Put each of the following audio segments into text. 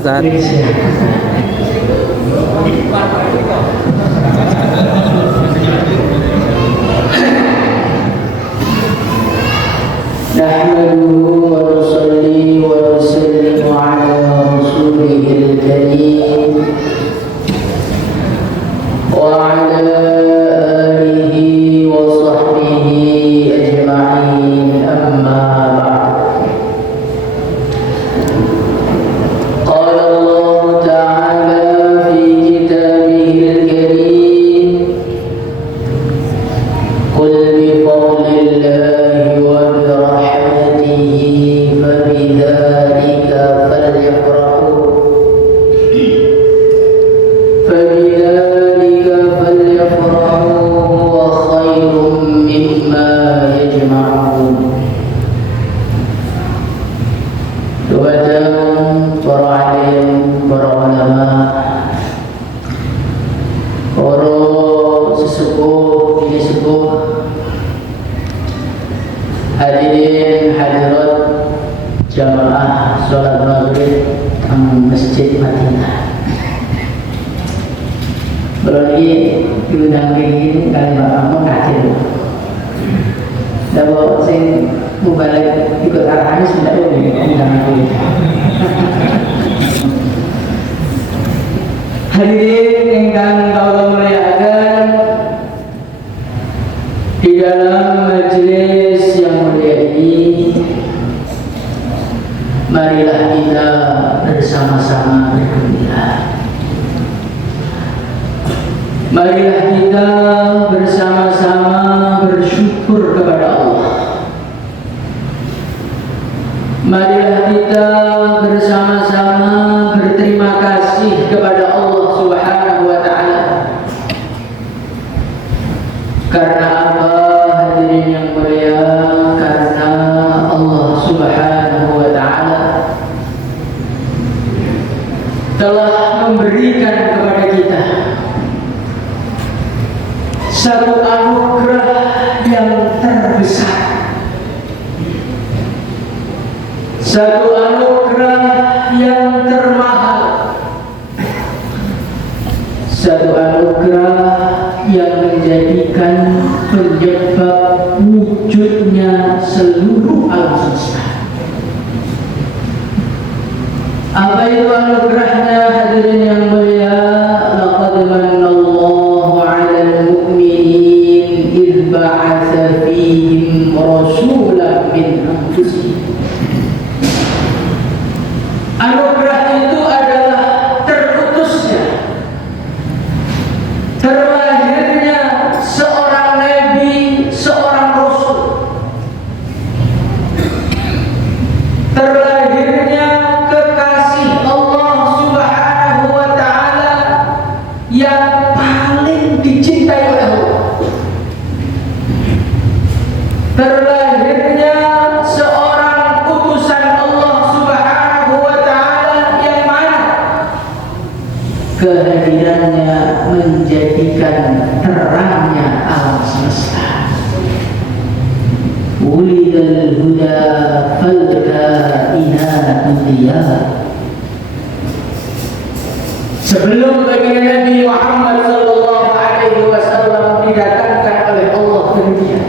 Ustaz. Nahmaduhu wa nusalli wa nusallimu ala rasulihil karim wa ala alihi wa sahbihi ajma'in, amma ba'd. Qala Allah ta'ala fi kitabihil karim, qul bi fadlillahi wa hadirin hadirat jamaah sholat maghrib Masjid Madinah. Berarti diundang begini kali bapak mengkaji. Dapat sing mubalik ikut arahannya sudah boleh undangan ini. Hadirin ingkang kula muliakan, di dalam majelis yang mulia ini, marilah kita bersama-sama bergembira. Marilah kita bersama-sama bersyukur kepada Allah. Marilah kita bersama-sama berterima kasih kepada Allah Subhanahu wa ta'ala. Karena apa, hadirin yang mulia? Karena Allah Subhanahu wa ta'ala telah memberikan kepada kita satu anugerah yang terbesar, satu anugerah yang termahal, satu anugerah yang menjadikan penyebab wujudnya seluruh alam semesta. Apa itu anugerahnya, hadirin yang mulia? Laqad manallahu 'alal mu'minin idh ba'atsa fihim rasulan min anfusihim. Anugerah itu adalah terutusnya, terlahirnya seorang nabi, seorang rasul, terlahirnya kekasih Allah Subhanahu wa ta'ala yang paling dicintai oleh Allah, terlahirnya seorang utusan Allah Subhanahu wa ta'ala yang mana kehadirannya menjadikan terangnya alam semesta. Wulidal huda fal kainatu diya. Sebelum baginda Nabi Muhammad sallallahu alaihi wasallam didatangkan oleh Allah ke dunia,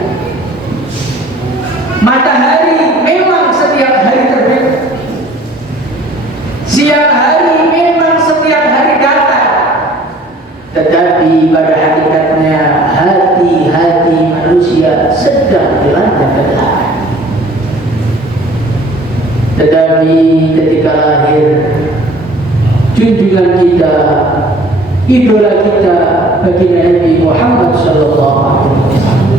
matahari memang setiap hari terbit, siang hari memang setiap hari datang, tetapi pada hakikatnya hati-hati manusia sedang dilanda kegelapan. Tetapi ketika lahir junjungan kita, idola kita, baginda Nabi Muhammad sallallahu alaihi wasallam,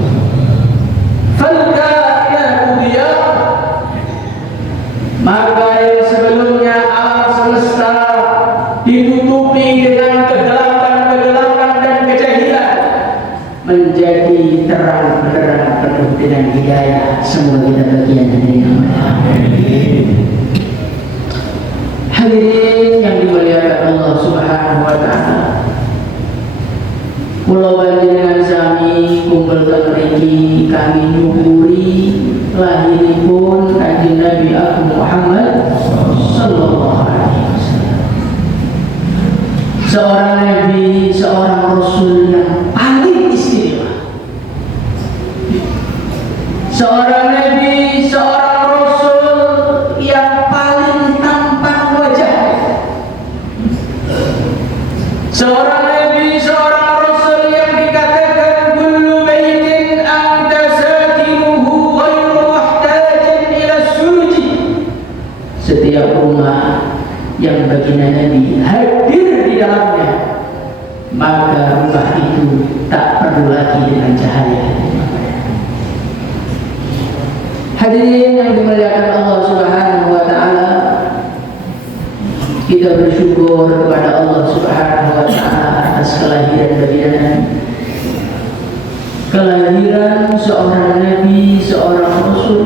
falka ila dunia, maka yang sebelumnya alam semesta ditutupi dengan kegelapan dan kejahilan menjadi terang benderang penuh dengan hidayah. Semoga kita bagian dari yang hadirin yang dimuliakan Allah Subhanahu wa ta'ala. Pulau panjenengan sami kumpulkan mriki kami nyukuri lahiripun Kanjeng Nabi Muhammad sallallahu alaihi wasallam. seorang nabi, seorang rasul yang paling istimewa. Seorang nabi, seorang rasul yang paling tampan wajah. Seorang nabi, seorang rasul yang dikatakan kullu baitin anta sakinuhu ghairu muhtajin ila suji. Setiap rumah yang baginda Nabi hadir di dalamnya, maka rumah itu tak perlu lagi dengan cahaya. Hadirin yang dimuliakan Allah Subhanahu wa taala, kita bersyukur kepada Allah Subhanahu wa taala atas kelahiran baginda Nabi. Kelahiran seorang nabi, seorang rasul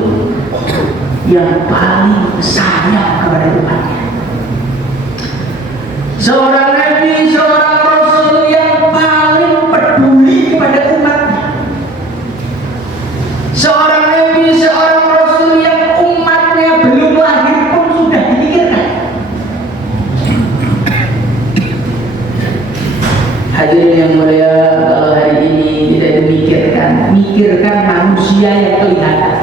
yang paling sayang kepada umatnya. Seorang nabi, seorang rasul yang paling peduli kepada umatnya. Seorang nabi, seorang rasul yang umatnya belum lahir pun sudah dipikirkan. Hadirin yang mulia, kalau hari ini tidak mikirkan manusia yang kelihatan.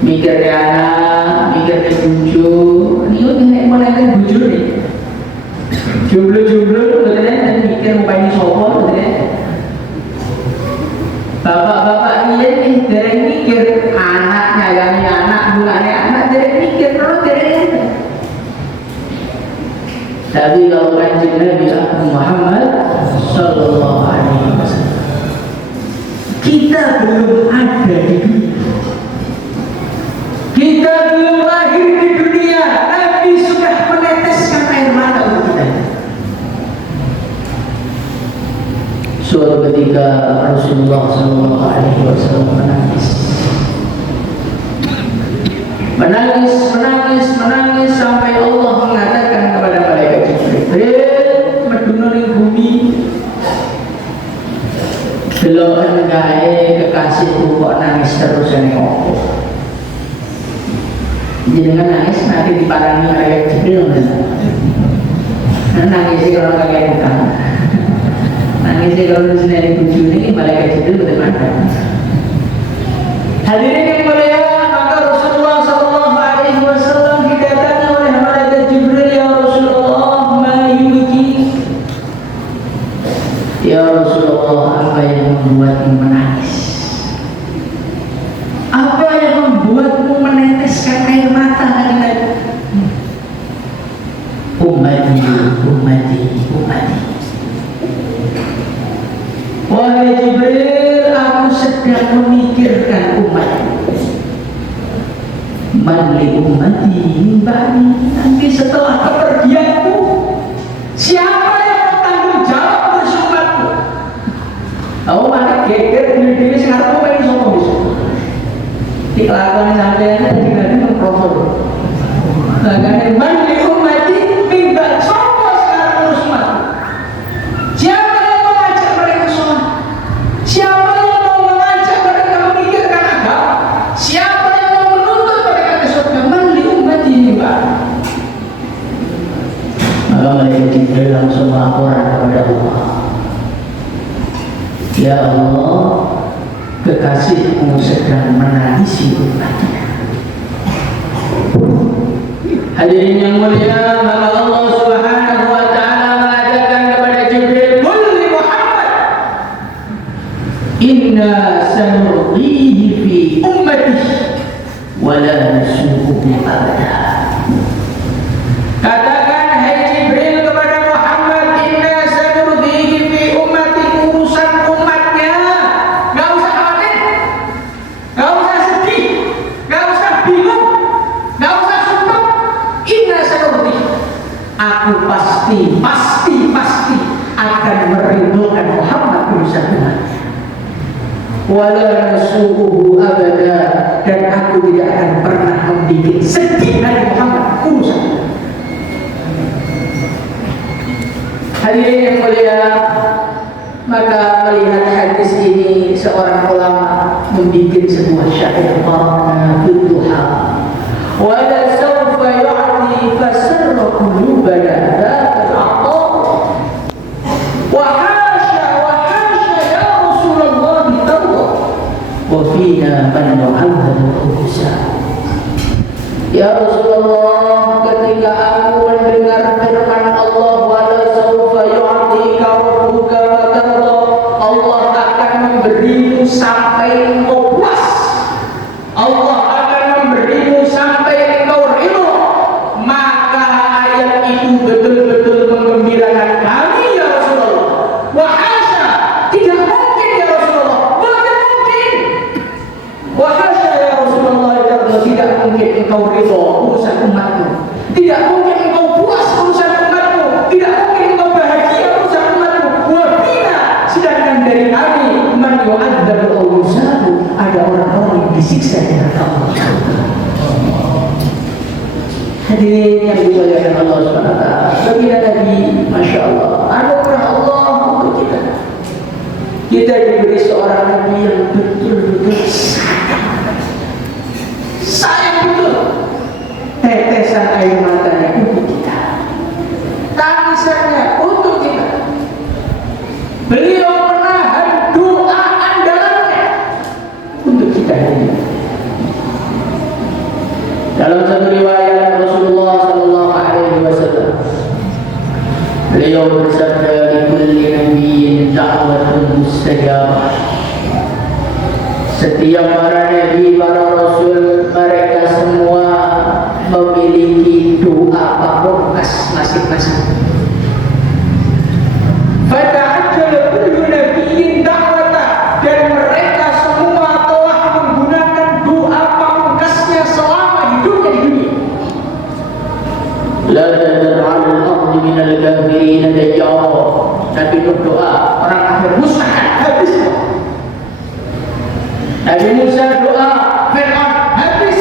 Mikirkan anak, mikirkan cucu. Ini udah mulai bujur nih. Jomblo-jomblo dan mikir mau ini sopo bapak-bapak ini nih dari mikir anaknya yang anak bukannya anak dari mikir terus dari. Tapi kalau kanjeng Nabi Muhammad Sallallahu Alaihi Wasallam, kita belum ada di dunia, kita belum lahir di dunia, Nabi sudah meneteskan air mata untuk kita. Suatu ketika Rasulullah Sallallahu Alaihi Wasallam menangis sampai Allah mengatakan kepada malaikat Jibril, medunoni bumi, deloken kae kekasihku kok nangis terus ning opo. Jenengan nangis nanti diparangi malaikat Jibril. Nangis kalau kakek utang. Nangis kalau di sini buju ini malaikat Jibril bagaimana? Hadirin yang mulia, maka Rasulullah Sallallahu Alaihi Wasallam didatangi oleh malaikat Jibril, ya Rasulullah, ma yubki? Ya Rasulullah, apa yang membuatmu menangis? Apa yang membuatmu meneteskan air mata? Ummati. Wahai Jibril, aku sedang memikirkan umatku. Man li ummati min ba'di, nanti setelah kepergianku, siapa yang bertanggung jawab untuk umatku? Aku mana geger diri sekarang mau pengen sopo besok. Di kelakuan sampai tadi nanti memprofil. Karena man li ummati min ba'di, sopo sekarang urus umatku? Siapa Siapa yang mau mengajak mereka memikirkan agama? Siapa yang mau menuntut mereka ke surga? Man li ummati min ba'di. Maka malaikat Jibril langsung melaporkan kepada Allah. Ya Allah, kekasihmu sedang menangisi umatnya. Hadirin yang mulia, maka Allah Subhanahu wa taala mengatakan kepada Jibril, "Qul li Muhammad, inna sanurdihi fi ummatihi wa la nasuquhu abada." Katakan hai Jibril kepada Muhammad, inna sanurdihi fi ummati, urusan umatnya enggak usah khawatir, enggak usah sedih, enggak usah bingung, enggak usah suntuk. Inna sanurdihi, aku pasti akan meridhokan Muhammad urusan umatnya. Wala nasuquhu abada, dan aku tidak akan pernah membuat sedih Nabi Muhammad urusan. Hadirin yang mulia, maka melihat hadis ini seorang ulama membuat sebuah syair qarna fid-duha wa la sawfa yu'ti fasarra qulubana dzaka al-'ata fina man yu'adzzabu urusan. Ya Rasulullah, ketika aku mendengar firman Allah, wala sawfa yu'tika rabbuka fatarda, Allah akan memberimu sampai engkau puas, Allah akan memberimu sampai engkau ridho. Maka ayat itu betul-betul menggembirakan kami ya Rasulullah. Wahasya, tidak mungkin ya Rasulullah, bukan mungkin. Wahasya ya Rasulullah, tidak mungkin engkau ridho urusan umatmu, tidak mungkin engkau puas urusan umatmu, tidak mungkin engkau bahagia urusan umatmu. Wabina, sedangkan dari kami man yu'adzabu urusan, ada orang-orang yang disiksa dengan Allah. Hadirin yang dimuliakan Allah SWT, baginda Nabi, masya Allah, anugerah Allah untuk kita. Kita diberi seorang Nabi yang betul-betul sayang betul, tetesan air matanya untuk kita, tangisannya untuk kita. Beliau menahan doa andalannya untuk kita ini. Dalam satu riwayat Rasulullah Sallallahu Alaihi Wasallam, beliau bersabda, "Likulli nabiyyin da'watun mustajabah." Setiap para nabi, para rasul, mereka semua memiliki doa pamungkas masing-masing. Fata'ajjala kullu nabiyyin da'wata, dan mereka semua telah menggunakan doa pamungkasnya selama hidupnya di dunia. La tadar 'alal ardi minal kafirin dayyara. Nabi berdoa, orang kafir musnahkan, habis semua. Nabi Musa doa, Fir'aun habis,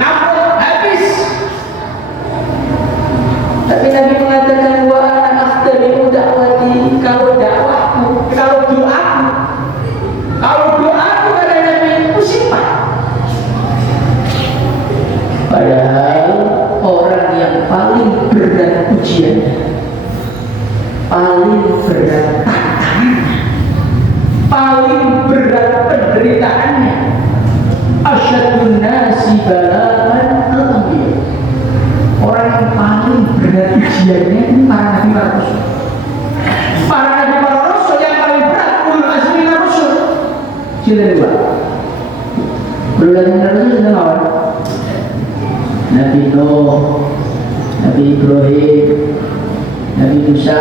Namrud habis. Tapi Nabi mengatakan, wa ana akhtabiru da'wati, kalau dakwahku, kalau doaku pada Nabi itu simpan. Padahal orang yang paling berat ujiannya, paling berat tantangannya, paling berat penderitaannya, asyadun nasi bala'an al-anbiya, orang yang paling berat ujiannya ini para nabi, para rasul. Para nabi, para rasul yang paling berat, ulul azmi minar rusul. Sila dua, ulul azmi minar rusul sudah kawan. Nabi Nuh, Nabi Ibrahim, Nabi Musa,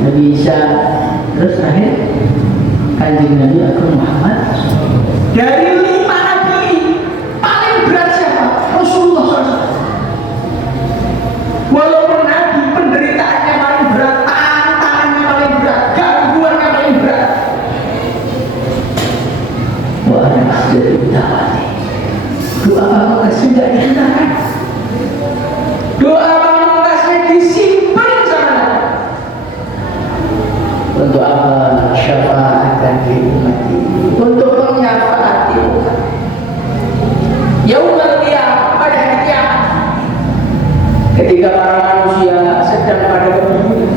Nabi Isa, terus terakhir Kanjeng Nabi Agung Muhammad. Dari 5 nabi paling berat siapa? Rasulullah SAW. Walaupun nabi penderitaannya paling berat, tantangannya paling berat, gangguannya paling berat. Wa ana akhtabiru da'wati, doa pamungkas tidak dihentikan, doa pamungkasnya disimpan sama untuk apa? Syafaatan di umat ini, untuk menyafaati umat. Yaumul qiyamah, pada hari kiamat, ketika para manusia sedang pada kebingungan,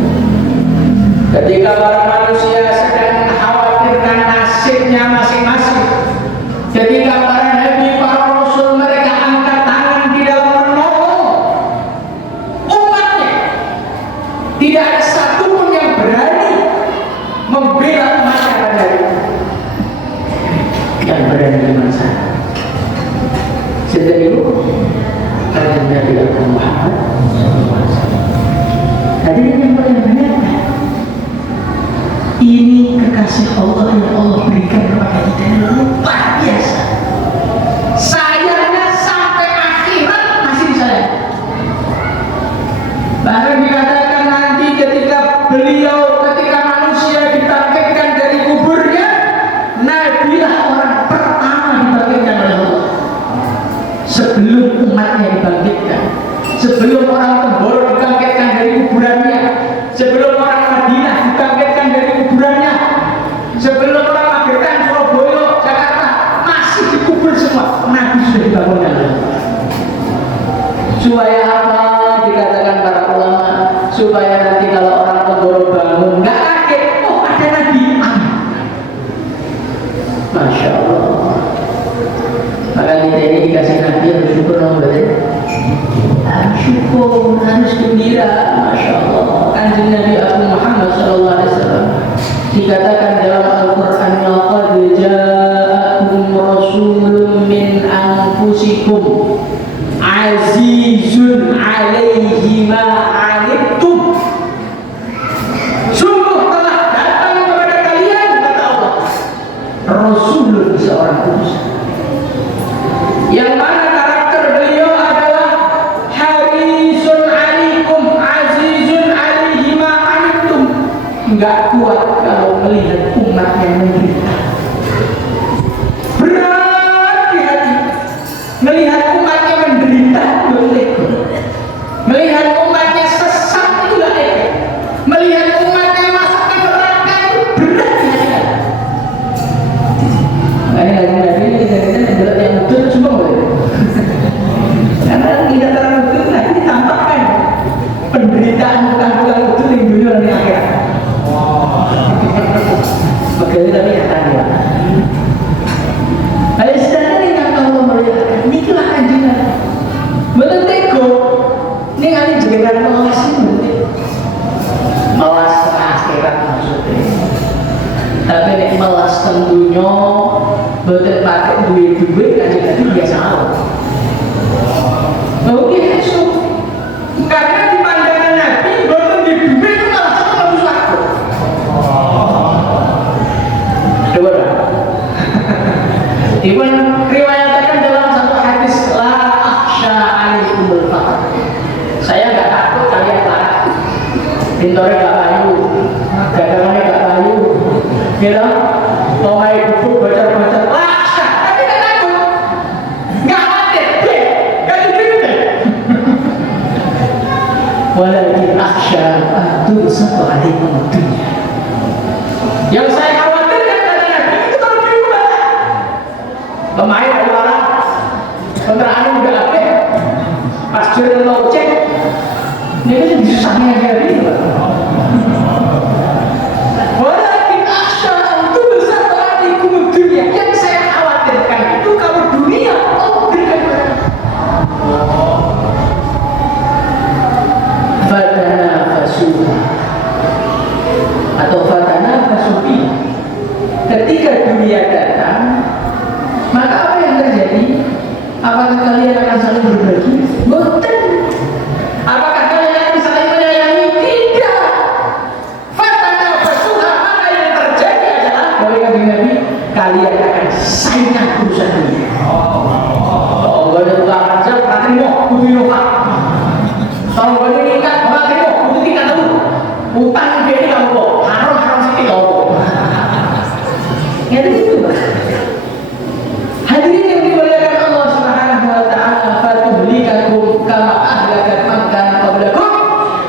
ketika para manusia sedang mengkhawatirkan nasibnya masing-masing, ketika para nabi, para rasul mereka angkat tangan di dalam menolong umatnya, tidak ada satupun yang berani membela umatnya pada hari itu. Yang berani cuma saya. Sedang itu Kanjeng Nabi Muhammad SAW. Hadirin yang berbahagia, ini kekasih Allah yang Allah berikan kepada kita yang luar biasa. Sayangnya sampai akhirat masih disayang. Bahkan dikatakan nanti ketika manusia dibangkitkan dari kuburnya, Nabilah orang pertama dibangkitkan oleh Allah. Sebelum umatnya dibangkitkan, sebelum orang Temboro dibangkitkan dari kuburannya, sebelum orang Madinah dibangkitkan dari kuburannya, sebelum orang Magetan, Surabaya, Jakarta masih dikubur semua, Nabi sudah dibangunkan. Supaya apa? Dikatakan para ulama, supaya nanti kalau orang Temboro bangun seorang utusan yang mana karakter beliau adalah harisun alaikum azizun alaihi ma anittum, enggak kuat kalau melihat umat yang menderita, berat di hati melihat umatnya menderita, melihat umatnya sesat itu gak tega, melihat umatnya masuk ke neraka itu berat di hati. Makanya lagi-lagi kita berat yang betul cuma boleh karena tidak terlalu betul, nah ini tampakkan penderitaan bukan betul di dunia dan di akhirat. Makanya tadi katanya Alhamdulillah yang Allah melihat ini kelah ajinan melenteko ini kali jenengan melas ini melas akhirat maksudnya, tapi nek melas tentunya betul pakai duit kan itu biasa Allah. Oke, so karena di pandangan Nabi betul di duit malah sama suatu. Coba lah. Ibn riwayatkan dalam satu hadis la akhsha alaikumul faqr. Saya enggak takut kalian larat. Pintornya enggak payu, dagangannya enggak payu. Kira mau main buku baca-baca la akhsha, tapi enggak takut. Enggak khawatir, enggak dipikir. Walakin akhsha tusatu alaikum dunya. Yang saya khawatirkan kata Nabi itu kalau diubah pemain ada orang kontrakan udah apa pas jual mau cek ini kan disusahnya hari ini walakin akhsha tusatu alaikum dunya. Yang saya khawatirkan itu kalau dunia Allah berikan fatanafasuha atau fatanafasuhi. Ketika dunia datang, maka apa yang terjadi? Apakah kalian akan saling berbagi? Betul. Apakah kalian akan saling menyayangi? Tidak. Fatanafasuha, maka yang terjadi adalah bahwa Nabi kalian akan saingan urusan dunia. Oh, gak ada tukang kerja, nanti mau butuh inovasi. Kalau gak ada nikah, nanti mau butuh tingkat dulu. Utang dia ini kamu kok, haram sih kamu. Itu itu Pak. Hadirin yang dimuliakan Allah Subhanahu wa taala, fatuhlikakum kama ahlakat man kana qablakum.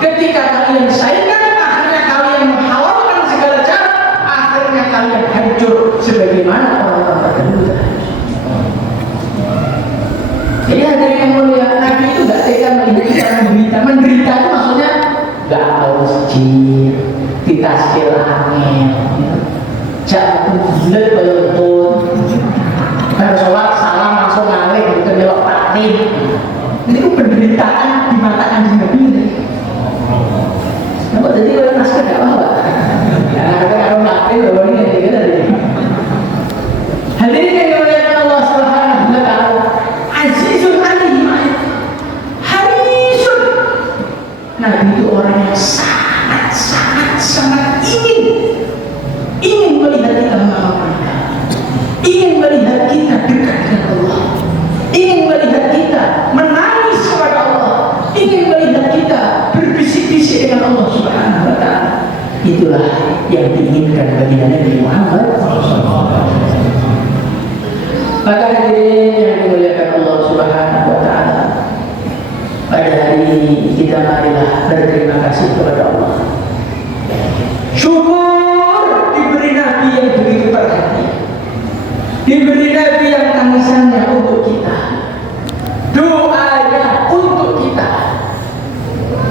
Ketika kalian saingan, akhirnya kalian menghalalkan segala cara, akhirnya kalian hancur sebagaimana orang-orang terdahulu. Jadi hadirin yang mulia, Nabi itu enggak tega melihat kita menderita itu maksudnya enggak tahu masjid, kita sekilangnya. Jangan bulat betul. Kalau sholat salam langsung ngalih bukan belok taklim. Ini itu penderitaan di mata Kanjeng Nabi. Nampak jadi kalau naskah tidak apa-apa. Ya, kalau taklim bahwa ini yang kita tadi. Hadirin yang dimuliakan Allah Subhanahu wa taala. Azizun alaihi harisun. Nabi itu orang yang sangat ingin melihat kita mengamalkan, ingin melihat kita dekat dengan Allah, ingin melihat kita menangis kepada Allah, ingin melihat kita berbisik-bisik dengan Allah Subhanahu wa taala. Itulah yang diinginkan bagi Nabi Muhammad. Maka hadirin yang dimuliakan Allah Subhanahu wa taala, pada hari ini kita marilah berterima kasih kepada Allah. Syukur diberi Nabi yang begitu perhatian, diberi Nabi yang tangisannya untuk kita, doanya untuk kita,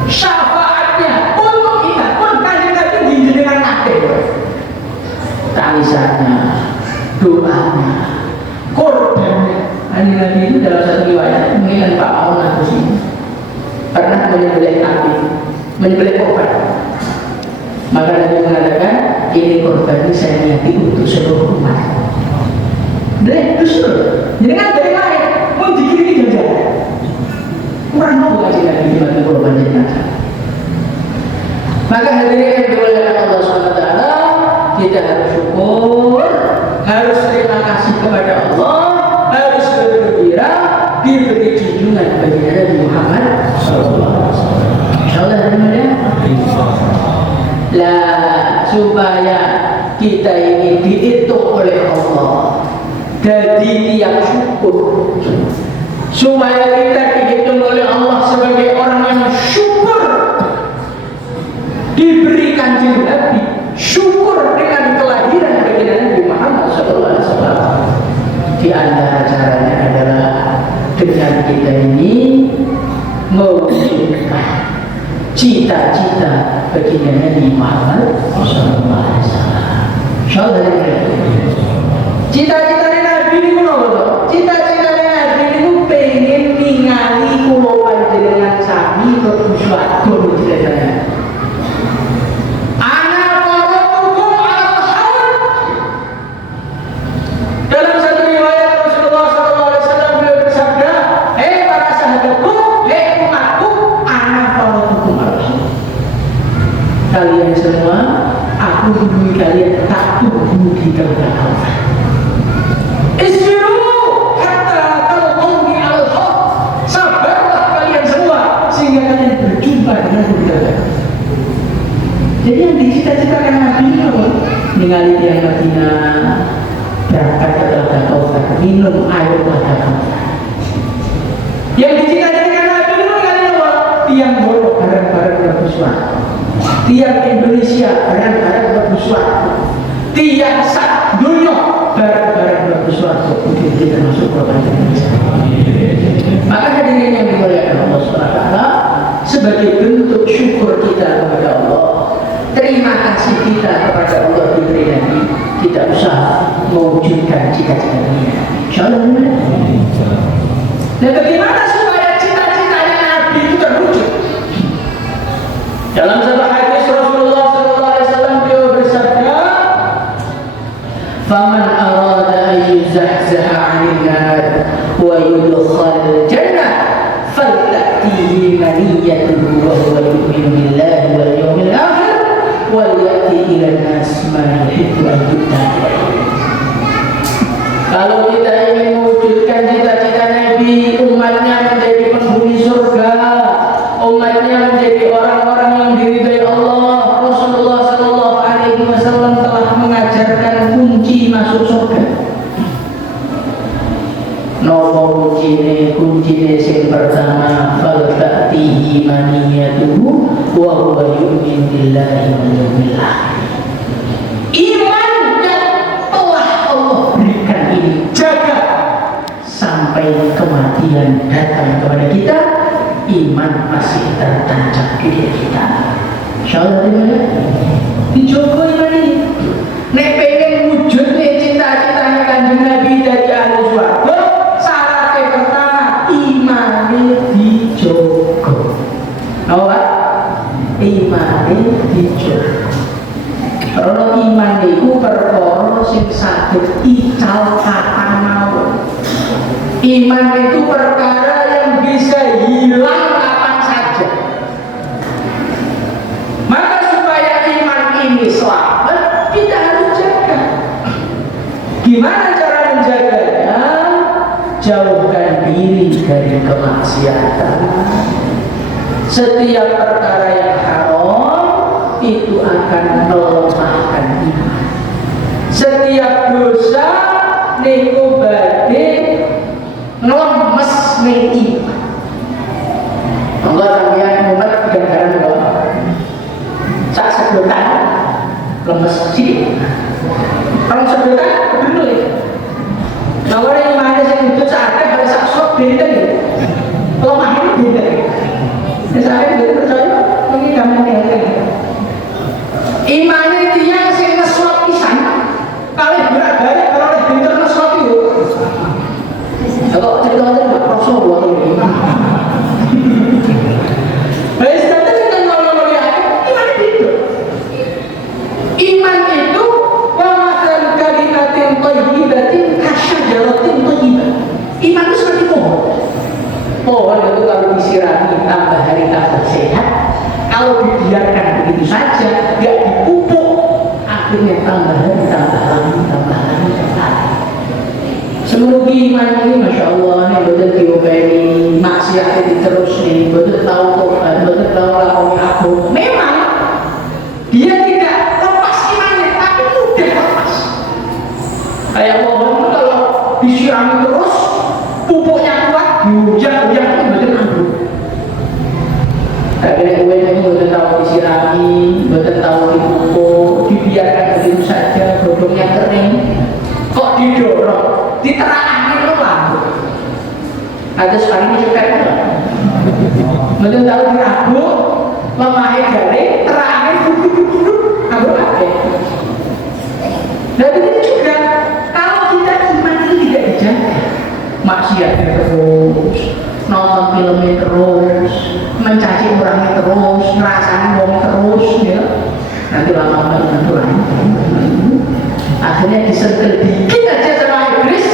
syafaatnya untuk kita. Pun Kanjeng Nabi dengan Nabi tangisannya, doanya, korbannya. Kanjeng Nabi itu dalam satu riwayat mengingat Pak Maun Agus ini pernah menyembelih kambing, menyembelih korban. Maka Nabi mengatakan, ini korban ini saya niati untuk seluruh umat. Dan justru, jadi kan dari lain, mau dikiri jajan. Kurang mau kasih lagi di mati korban jenazah. Maka hadirin yang dimuliakan Allah SWT, kita harus syukur, harus berterima kasih kepada Allah, harus bergembira, diberi junjungan bagi Nabi Muhammad SAW. Insyaallah ya. Lah supaya kita ini dihitung oleh Allah jadi tiang syukur, supaya kita dihitung oleh Allah sebagai orang yang syukur, diberikan Nabi, syukur dengan kelahiran bagi Nabi Muhammad SAW. Di antara caranya adalah dengan kita ini mewujudkan cita-cita bagi Nabi Muhammad SAW. Cita-cita Nabi ini menurut, cita-cita Nabi ini pengen ningali kulo panjenengan sami beruswah kulo ceritanya. Ana qaratukum al-haul. Dalam satu riwayat Rasulullah SAW beliau bersabda, "Hei para sahabatku, hei umatku, ana qaratukum al-haul." Kalian semua, aku hubungi kalian tak tunggu di tengah Allah. Isbiru hatta talquni al-haq. Sabarlah kalian semua sehingga kalian berjumpa dengan Allah. Jadi yang dicita-citakan Nabi itu ningali yang Madinah, berangkat ke Telaga Kautsar, minum air Telaga Kautsar. Yang dicita-citakan Nabi itu ningali apa? Tiang bodoh bareng-bareng bermusyawarah. Tiang Indonesia bareng-bareng bermusyawarah. Tiang sak dunia bareng-bareng bermusyawarah untuk kita masuk ke Indonesia. Maka hadirin yang dimuliakan Allah SWT, sebagai bentuk syukur kita kepada Allah, terima kasih kita kepada Allah diberi Nabi, kita usah mewujudkan cita-cita dunia. Insyaallah. Dan bagaimana supaya cita-citanya Nabi itu terwujud? Dalam satu hadis Rasulullah SAW beliau bersabda, "Faman arada an yuzahzaha 'anil nar wa yudkhal jannah falta'tihi maniyatuhu wa huwa yu'minu billahi wal yawmil akhir wal ya'ti ila an-nas ma yuhibbu an yu'ta." Kalau kita ingin mewujudkan cita-cita Nabi, umatnya menjadi penghuni surga, umatnya menjadi orang-orang yang diridhai Allah, Rasulullah SAW telah mengajarkan kunci masuk surga. Nopo kuncine sing pertama, fal ta'tihi maniyatuhu wa huwa yu'min billahi wal yawmil akhir. Iman yang telah Allah berikan ini jaga sampai kematian datang kepada kita, iman masih tertancap di diri kita. Insyaallah dijogo iman ini. Nek pengen wujudnya cita-citanya Kanjeng Nabi dari ahli swarga, syaratnya pertama imane dijogo. Apa? Imane dijogo. Karena iman itu perkara sing saged ical kapan mawon. Iman itu perkara yang bisa hilang kapan saja. Maka supaya iman ini selamat, kita harus jaga. Gimana cara menjaganya? Jauhkan diri dari kemaksiatan. Setiap perkara yang haram itu akan melemahkan iman. Setiap dosa niku badhe nglemes ning iman. Monggo sampeyan umat ganjaran kula. Sak sedotan lemes sithik. Kalau sedotan bener ya. Nawar imane sing udut sak akeh harus sak sok benten. Lemah itu benten. Saya percaya ini gampang ya. Imane tiyang sing ngeswap pisan kalih berak-berak kalau oleh pinter ngeswap itu. Kalau cerita-cerita enggak kroso buat ini. Baik, tapi kita ngomong ya, iman itu. Iman itu wa makan kalimatin thayyibatin kasyajaratin thayyibah. Iman itu seperti pohon. Pohon itu kalau disirami tambah hari tambah sehat. Kalau dibiarkan begitu saja, tidak dipupuk, akhirnya tambah hari tambah lagi tambah lagi tambah lagi. pupuk, dibiarkan begitu saja, godongnya kering, kok didorong, diterangin itu lampu. Ada sekali juga mungkin tahu dirabuk, lemahnya garing, terangin duduk-duduk, ambil pakai. Dan begitu juga, kalau kita iman ini tidak dijaga, maksiatnya terus, nonton filmnya terus, mencaci orangnya terus, ngerasain wong terus, ya. Nanti lama-lama pulang. Akhirnya disentil dikit aja sama iblis,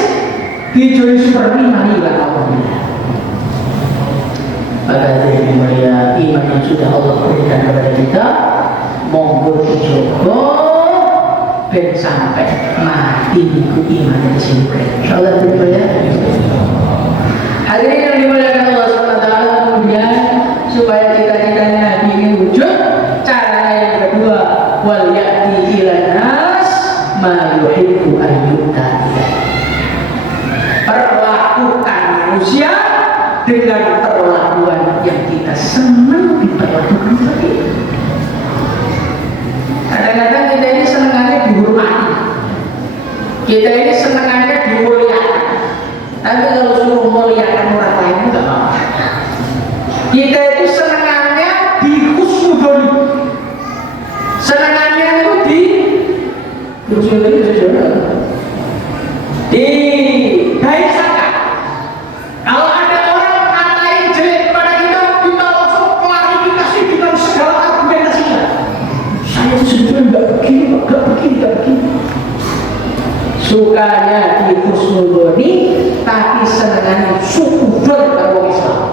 dijoli seperti manilah Allah. Maka dari mulia iman yang sudah Allah berikan kepada kita, monggo dijogo ben sampai mati ku iman yang sempurna. Insyaallah ya. Hadirin yang dimuliakan Allah SWT, kemudian supaya cita-citanya ingin wujud, caranya yang kedua, wal ya'ti ilan nas ma yuhibbu an yu'ta ilaih. Perlakukan manusia dengan perlakuan yang kita senang diperlakukan seperti itu. Kadang-kadang kita ini senangannya dihormati, kita ini senangannya dimuliakan, tapi kalau suruh muliakan orang lain enggak mau. Kita itu senangannya dihusnudoni, senangannya itu baik sangka. Kalau ada orang ngatain jelek kepada kita langsung klarifikasi dengan segala argumentasinya. Saya itu sebetulnya enggak begini. Sukanya dihusnudoni, tapi senangannya sukudon kalau Islam.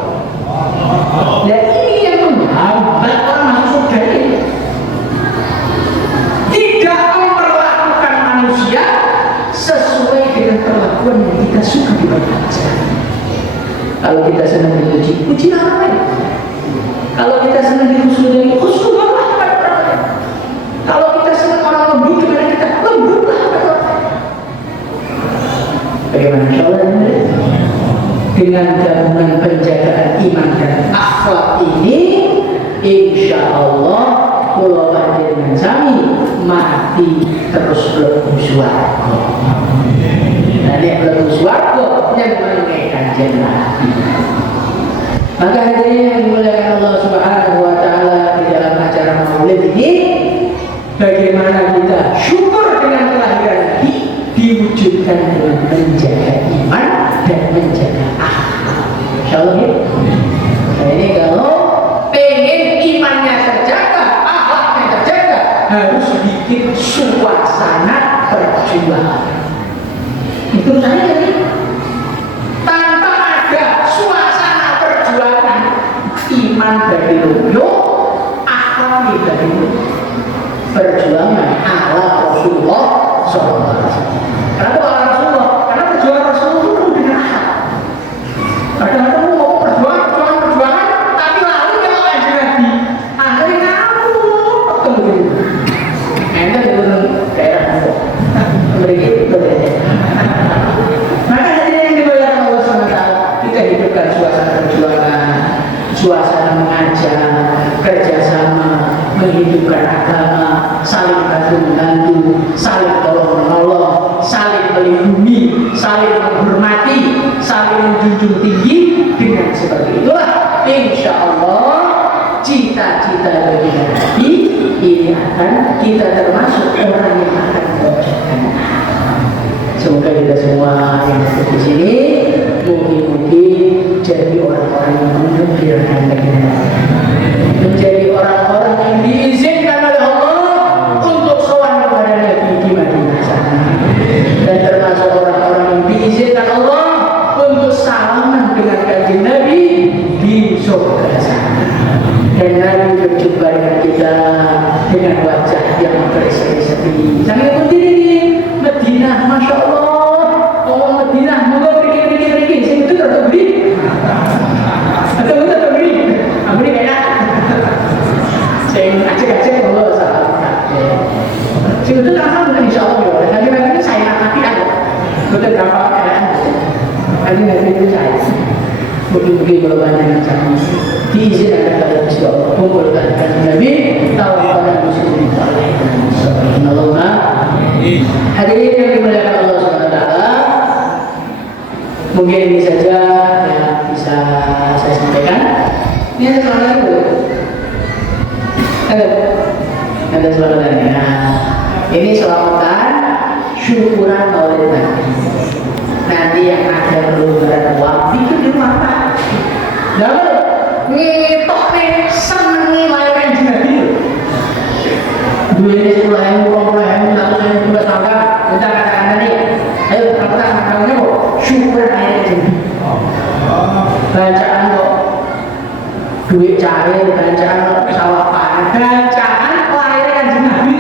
Dan ini yang menghambat orang masuk surga ini. Tidak memperlakukan manusia sesuai dengan perlakuan yang kita suka dibaca. Kalau kita senang dipuji, pujilah orang lain. Kalau kita senang dihusnudoni, husnudonlah kepada orang lain. Kalau kita senang orang lembut kepada kita, lembutlah kepada orang lain. Bagaimana insyaallah dengan gabungan penjagaan iman dan akhlak ini, insyaallah kula panjenengan sami mati terus mlebu swarga. Nek mlebu swarga nyemange kanjeng Nabi. Maka hadirin yang dimuliakan Allah Subhanahu wa taala, di dalam acara Maulid ini bagaimana kita syukur dengan kelahiran Nabi diwujudkan dengan menjaga iman dan menjaga akhlak. Insyaallah ya. Nah ini kalau pengen imannya terjaga, akhlaknya terjaga, harus bikin suasana perjuangan. Itu saya ini. Tanpa ada suasana perjuangan, iman dari loyo, akhlak dari loyo. Perjuangan ala Rasulullah SAW. Kenapa ala Rasulullah? Karena perjuangan Rasulullah itu penuh dengan akhlak. Kadang-kadang mau perjuangan, tapi lalu kalau aja Nabi, akhirnya kamu begini. Ente di daerah kamu, begitu. Maka hadirin yang dimuliakan Allah SWT, kita hidupkan suasana perjuangan, suasana mengajar, kerjasama, menghidupkan agama, saling bantu-bantu, saling tolong-menolong, saling melindungi, saling menghormati, saling menjunjung tinggi. Dengan seperti itulah insya Allah cita-cita bagi Nabi ini akan kita termasuk orang yang akan mengerjakan. Semoga kita semua yang ada di sini mungkin jadi orang-orang yang mengembirakan bagi Nabi, menjadi orang-orang yang diizinkan oleh Allah untuk sowan kepada Nabi di Madinah sana, dan termasuk orang-orang yang diizinkan Allah untuk salaman dengan kanjeng Nabi di surga sana. Dan Nabi berjumpa dengan kita dengan wajah yang berseri-seri. Sambil berdiri di Madinah, masya Allah. Ngomong Madinah, mau pergi. Saya itu terlalu beri. Atau beri. Beri enak. Saya acak-acak Allah sahabat. Saya itu langsung dengan insya Allah. Nanti ini saya mati ada. Betul berapa keadaan. Nanti itu saya. Mungkin kalau banyak macam diizinkan kepada Rasulullah kumpulkan Nabi tahu pada muslim. ini saja yang bisa saya sampaikan. Ini ada suara lagi. Ada suara lagi. Nah, ini selamatan syukuran Maulid Nabi. Nanti yang ada berlebaran uang bikin di rumah Pak. Lalu ngetok nih senengi layanan Nabi. Duitnya 10.000, 20.000, 100.000 juga sama. Kita katakan tadi, ayo katakan makannya kok syukuran layanan Nabi. Bacaan kok duit cair, bacaan kok sawah panen, bacaan layanan Nabi.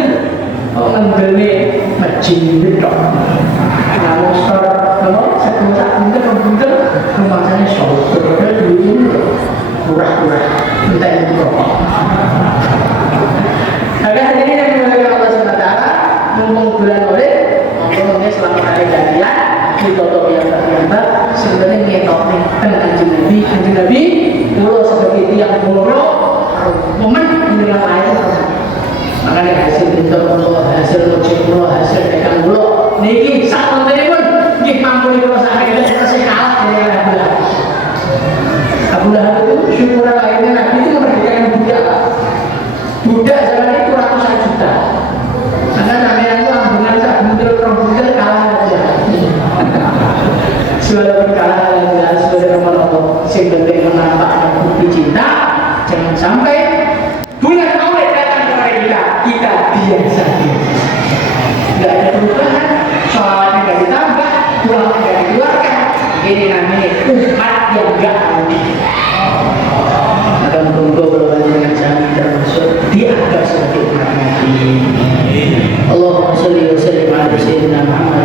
Oh ngendeli masjid itu. Kalau satu komputer kemasannya software dulu murah-murah minta yang berapa. Maka hari ini yang dimuliakan Allah SWT, mumpung bulan Maulid, ngomongnya selama hari jadian ditutup yang ternyata sebenarnya ngetok nih kanjeng Nabi mulu seperti tiang mulu momen dengan air. Makanya hasil bentuk mulu, hasil kucing mulu, hasil pegang mulu niki sak menteri pun nggih mampu niku sakit terus kalah dengan Abu Lahab. Abu Lahab itu syukuran lainnya Nabi itu memerdekakan budak. Budak zaman itu ratusan juta. Karena namanya itu ambungan sak buntel rong buntel kalah aja. Sudah kalah dengan sudah nomor Allah. Sing penting menampakkan bukti cinta. Jangan sampai bulan Maulid datang kepada kita biasa. Tidak ada perubahan. Soalnya nggak ditambah, pulangnya nggak dikeluarkan. Ini namanya umat yang nggak tahu. Akan tunggu kalau dengan kami termasuk dianggap sebagai umat Nabi. Allahumma sholli wa sallim ala sayyidina Muhammad